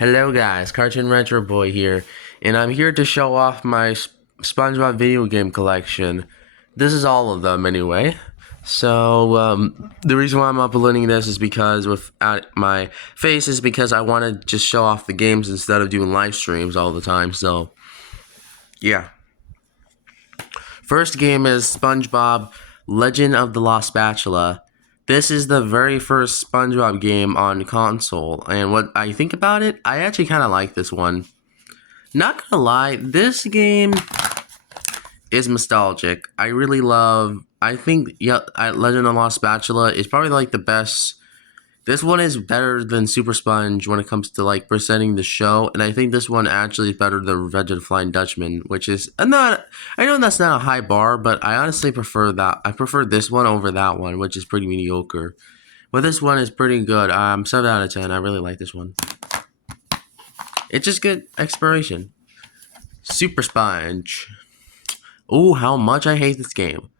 Hello guys, Cartoon Retro Boy here, and I'm here to show off my SpongeBob video game collection. This is all of them anyway. So, the reason why I'm uploading this is because without my face is because I want to just show off the games instead of doing live streams all the time, so, yeah. First game is SpongeBob Legend of the Lost Spatula. This is the very first SpongeBob game on console, and what I think about it, I actually kind of like this one. Not gonna lie, this game is nostalgic. I really love, I think, yeah, Legend of the Lost Spatula is probably like the best. This one is better than Super Sponge when it comes to like presenting the show, and I think this one actually is better than Revenge of the Flying Dutchman, which is not. I know that's not a high bar, but I honestly prefer that. I prefer this one over that one, which is pretty mediocre. But this one is pretty good. 7 out of 10. I really like this one. It's just good exploration. Super Sponge. Oh, how much I hate this game,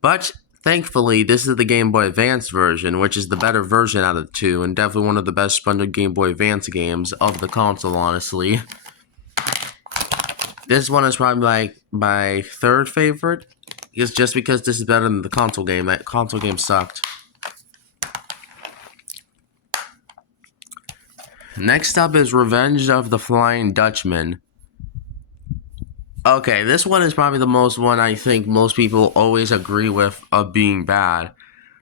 but thankfully, this is the Game Boy Advance version, which is the better version out of the two, and definitely one of the best SpongeBob Game Boy Advance games of the console, honestly. This one is probably like my third favorite, just because this is better than the console game. That console game sucked. Next up is Revenge of the Flying Dutchman. Okay, this one is probably the most one I think most people always agree with of being bad.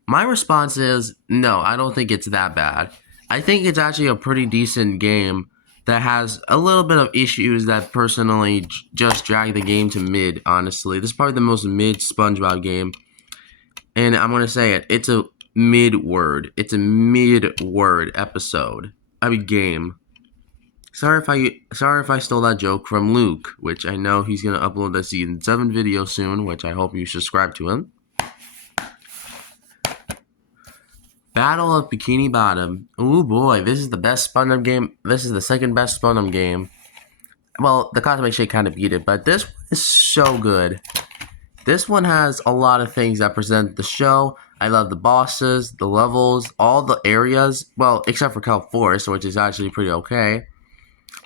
My response is, no, I don't think it's that bad. I think it's actually a pretty decent game that has a little bit of issues that personally just drag the game to mid, honestly. This is probably the most mid SpongeBob game. And I'm going to say it, it's a mid-word. It's a mid-word episode. I mean, game. Sorry if I stole that joke from Luke, which I know he's gonna upload the season 7 video soon, which I hope you subscribe to him. Battle of Bikini Bottom. Oh boy, this is the best SpongeBob game. This is the second best SpongeBob game. Well, the Cosmic Shake kind of beat it, but this one is so good. This one has a lot of things that present the show. I love the bosses, the levels, all the areas. Well, except for Kelp Forest, which is actually pretty okay.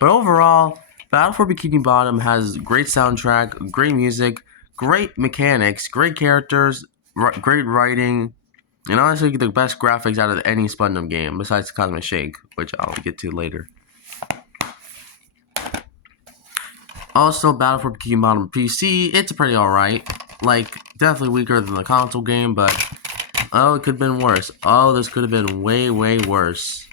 But overall, Battle for Bikini Bottom has great soundtrack, great music, great mechanics, great characters, great writing, and honestly the best graphics out of any SpongeBob game, besides Cosmic Shake, which I'll get to later. Also, Battle for Bikini Bottom PC, it's pretty alright. Like, definitely weaker than the console game, but oh, it could have been worse. Oh, this could have been way, way worse.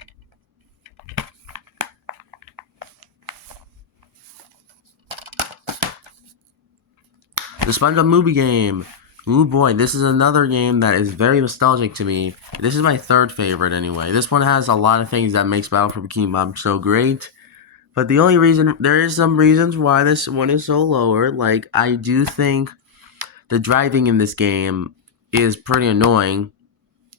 The SpongeBob movie game. Ooh boy, this is another game that is very nostalgic to me. This is my third favorite anyway. This one has a lot of things that makes Battle for Bikini Bottom so great. But the only reason, there is some reasons why this one is so lower. Like, I do think the driving in this game is pretty annoying.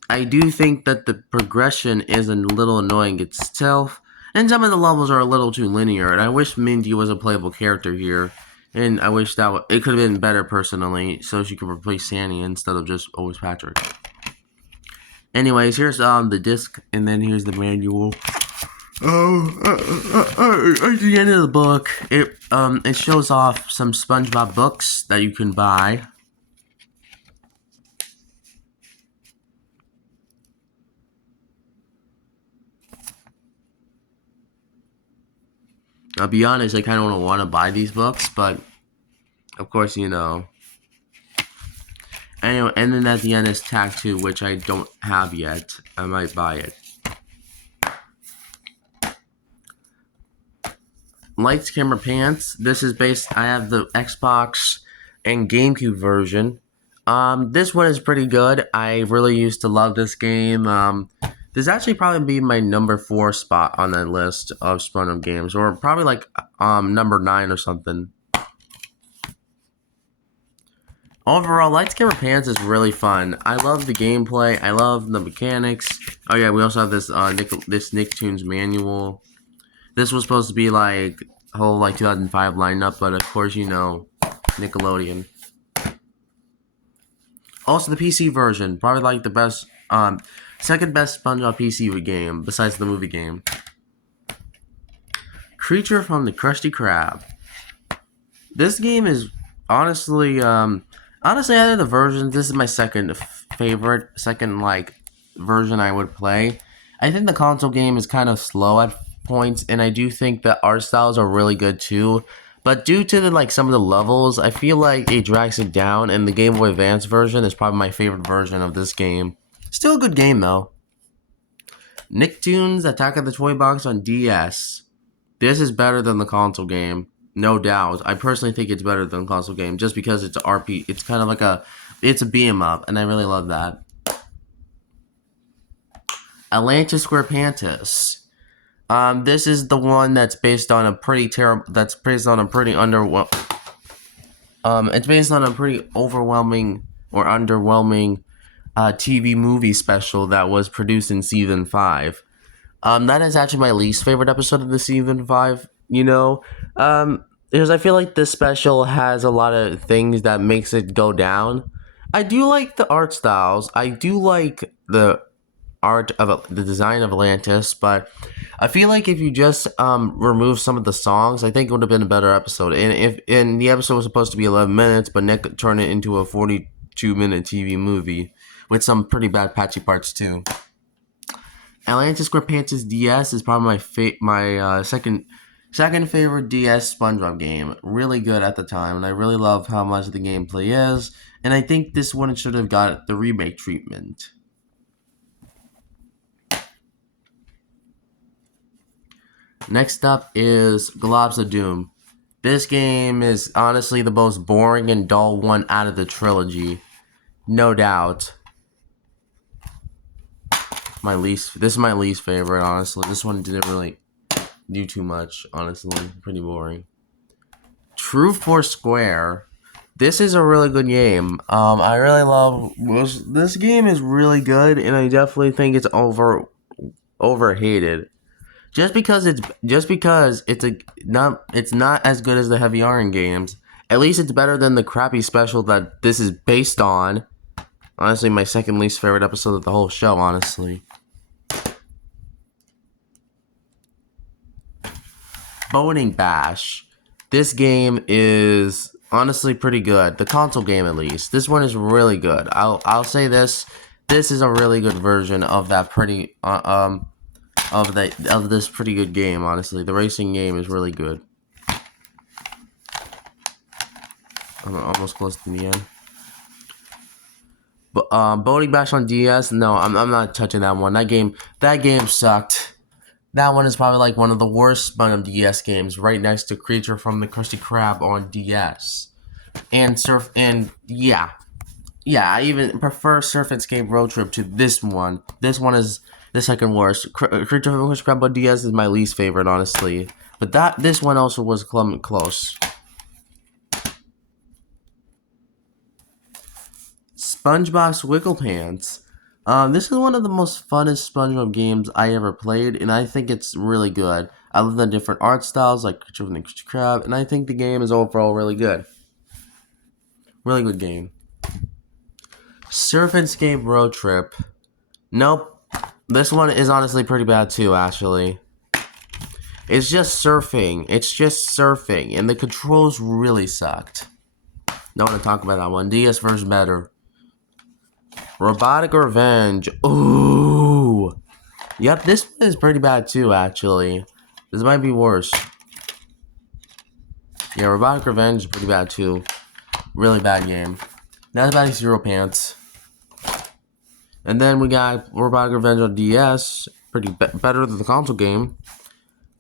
I do think that the progression is a little annoying itself. And some of the levels are a little too linear. And I wish Mindy was a playable character here. And I wish that it could have been better personally, so she could replace Sandy instead of just always Patrick. Anyways, here's the disc, and then here's the manual. At the end of the book, it shows off some SpongeBob books that you can buy. I'll be honest, I kind of don't want to buy these books, but of course, you know. Anyway, and then at the end is Tag 2, which I don't have yet. I might buy it. Lights, Camera, Pants. This is based, I have the Xbox and GameCube version. This one is pretty good. I really used to love this game. This actually probably be my number 4 spot on that list of SpongeBob games, or probably like number 9 or something. Overall, Lights, Camera, Pants is really fun. I love the gameplay. I love the mechanics. Oh yeah, we also have this this Nicktoons manual. This was supposed to be like whole like 2005 lineup, but of course you know Nickelodeon. Also the PC version, probably like the best. Second best SpongeBob PC game besides the movie game. Creature from the Krusty Krab. This game is honestly, honestly, out of the versions, this is my second version I would play. I think the console game is kind of slow at points, and I do think the art styles are really good too. But due to some of the levels, I feel like it drags it down, and the Game Boy Advance version is probably my favorite version of this game. Still a good game though. Nicktoons Attack of the Toy Box on DS. This is better than the console game, no doubt. I personally think it's better than the console game just because it's it's kind of it's a beat 'em up, and I really love that. Atlantis Squarepantis. This is the one that's based on a pretty underwhelming. It's based on a pretty overwhelming or underwhelming TV movie special that was produced in season 5. That is actually my least favorite episode of the season 5. Because I feel like this special has a lot of things that makes it go down. I do like the art styles. I do like the the design of Atlantis, but I feel like if you just remove some of the songs, I think it would have been a better episode. And the episode was supposed to be 11 minutes, but Nick turned it into a 42-minute TV movie with some pretty bad patchy parts too. Atlantis Squarepantis DS is probably my second favorite DS SpongeBob game. Really good at the time, and I really love how much the gameplay is. And I think this one should have got the remake treatment. Next up is Globs of Doom. This game is honestly the most boring and dull one out of the trilogy. No doubt. This is my least favorite, honestly. This one didn't really do too much, honestly. Pretty boring. True Force Square. This is a really good game. I really love this game is really good, and I definitely think it's overhated. Just because it's not as good as the Heavy Iron games. At least it's better than the crappy special that this is based on. Honestly, my second least favorite episode of the whole show, honestly. Boning Bash. This game is honestly pretty good. The console game, at least. This one is really good. I'll say this. This is a really good version of that pretty of this pretty good game. Honestly, the racing game is really good. I'm almost close to the end. But Boning Bash on DS, no, I'm not touching that one. That game sucked. That one is probably one of the worst SpongeBob DS games, right next to Creature from the Krusty Krab on DS. I even prefer Surf and Escape Road Trip to this one. This one is the second worst. Creature from the Krusty Krab on DS is my least favorite, honestly. But this one also was close. SpongeBob SquarePants. This is one of the most funnest SpongeBob games I ever played, and I think it's really good. I love the different art styles, like Creature from the Krusty Krab, and I think the game is overall really good. Really good game. Surf and Escape Road Trip. Nope. This one is honestly pretty bad too, actually. It's just surfing. And the controls really sucked. Don't want to talk about that one. DS version better. Robotic Revenge. Ooh. Yep, this one is pretty bad too, actually. This might be worse. Yeah, Robotic Revenge is pretty bad too. Really bad game. Not as bad as Zero Pants. And then we got Robotic Revenge on DS. Better than the console game.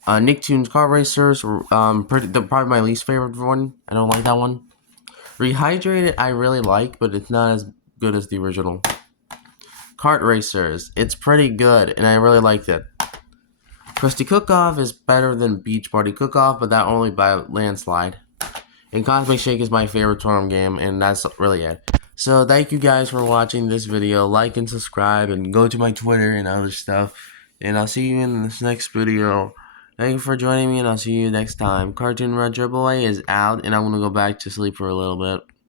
Nicktoons Kart Racers. Probably my least favorite one. I don't like that one. Rehydrated I really like, but it's not as good as the original. Kart Racers. It's pretty good, and I really liked it. Krusty Cook-Off is better than Beach Party Cook-Off, but that only by a landslide. And Cosmic Shake is my favorite tournament game, and that's really it. So thank you guys for watching this video. Like and subscribe, and go to my Twitter and other stuff. And I'll see you in this next video. Thank you for joining me, and I'll see you next time. Cartoon Retro Boy is out, and I'm going to go back to sleep for a little bit.